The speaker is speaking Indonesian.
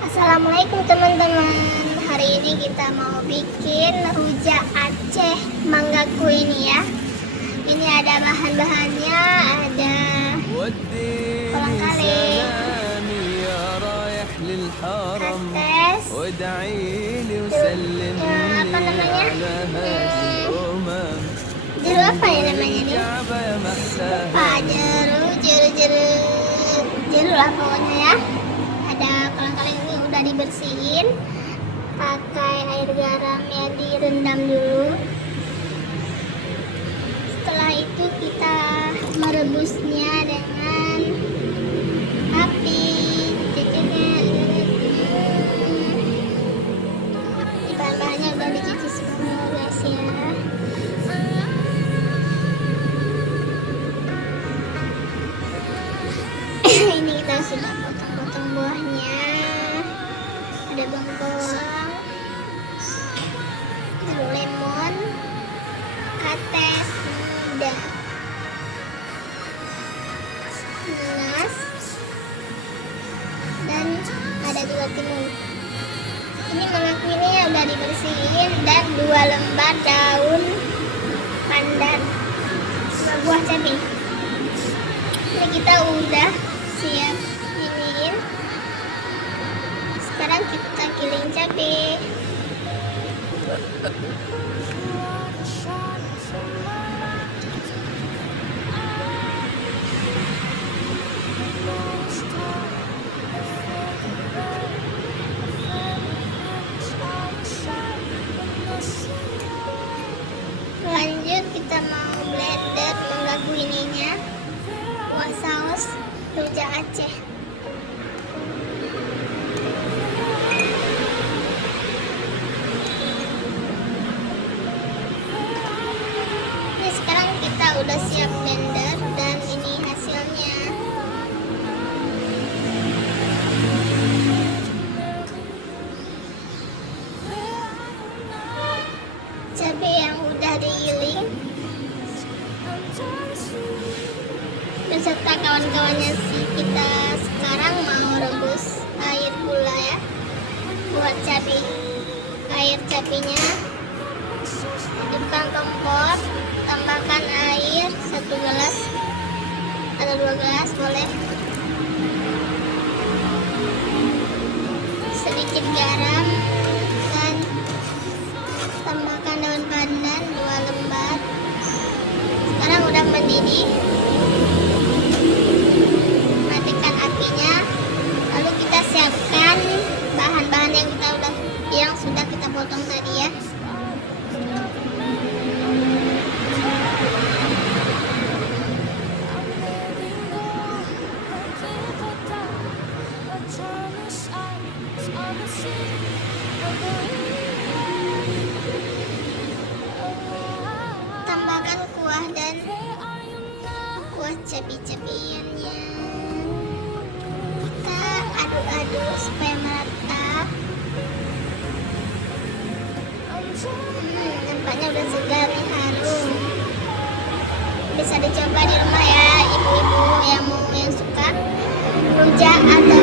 Assalamualaikum teman-teman. Hari ini kita mau bikin rujak Aceh mangga kue ini ya. Ini ada bahan-bahannya, ada kolang kaling, kates, apa namanya? Jeruk apa ya namanya nih? Lupa, jeruk lah pokoknya ya. Ada kolang kaling ini udah dibersihin pakai air garam ya, direndam dulu. Setelah itu kita merebusnya dengan api cucinya. Ini bahan-bahannya udah dicuci semua guys ya. Ini kita sudah potong-potong buahnya, ada bengkoang, jeruk lemon, kates muda, nanas, dan ada juga timun. Ini mangga kuenya udah dibersihin dan 2 lembar daun pandan, buah cabai. Ini kita udah siap iniin. Sekarang kita giling cabai. Lanjut kita mau blender mangga kuenya buat saus rujak Aceh. Ini sekarang kita udah siap blender dan ini hasilnya. Cabai yang udah digiling beserta kawan-kawannya sih. Kita sekarang mau rebus air gula ya buat cabai. Air cabainya hidupkan kompor, tambahkan air 1 gelas atau 2 gelas boleh, sedikit garam, dan tambahkan daun pandan 2 lembar. Sekarang udah mendidih, matikan apinya, lalu kita siapkan bahan-bahan yang sudah kita potong tadi ya. Tambahkan kuah dan kuah cabai-cabiannya. Kita aduk-aduk supaya merata. Nampaknya udah segar nih, harum. Bisa dicoba di rumah ya, ibu-ibu yang suka rujak atau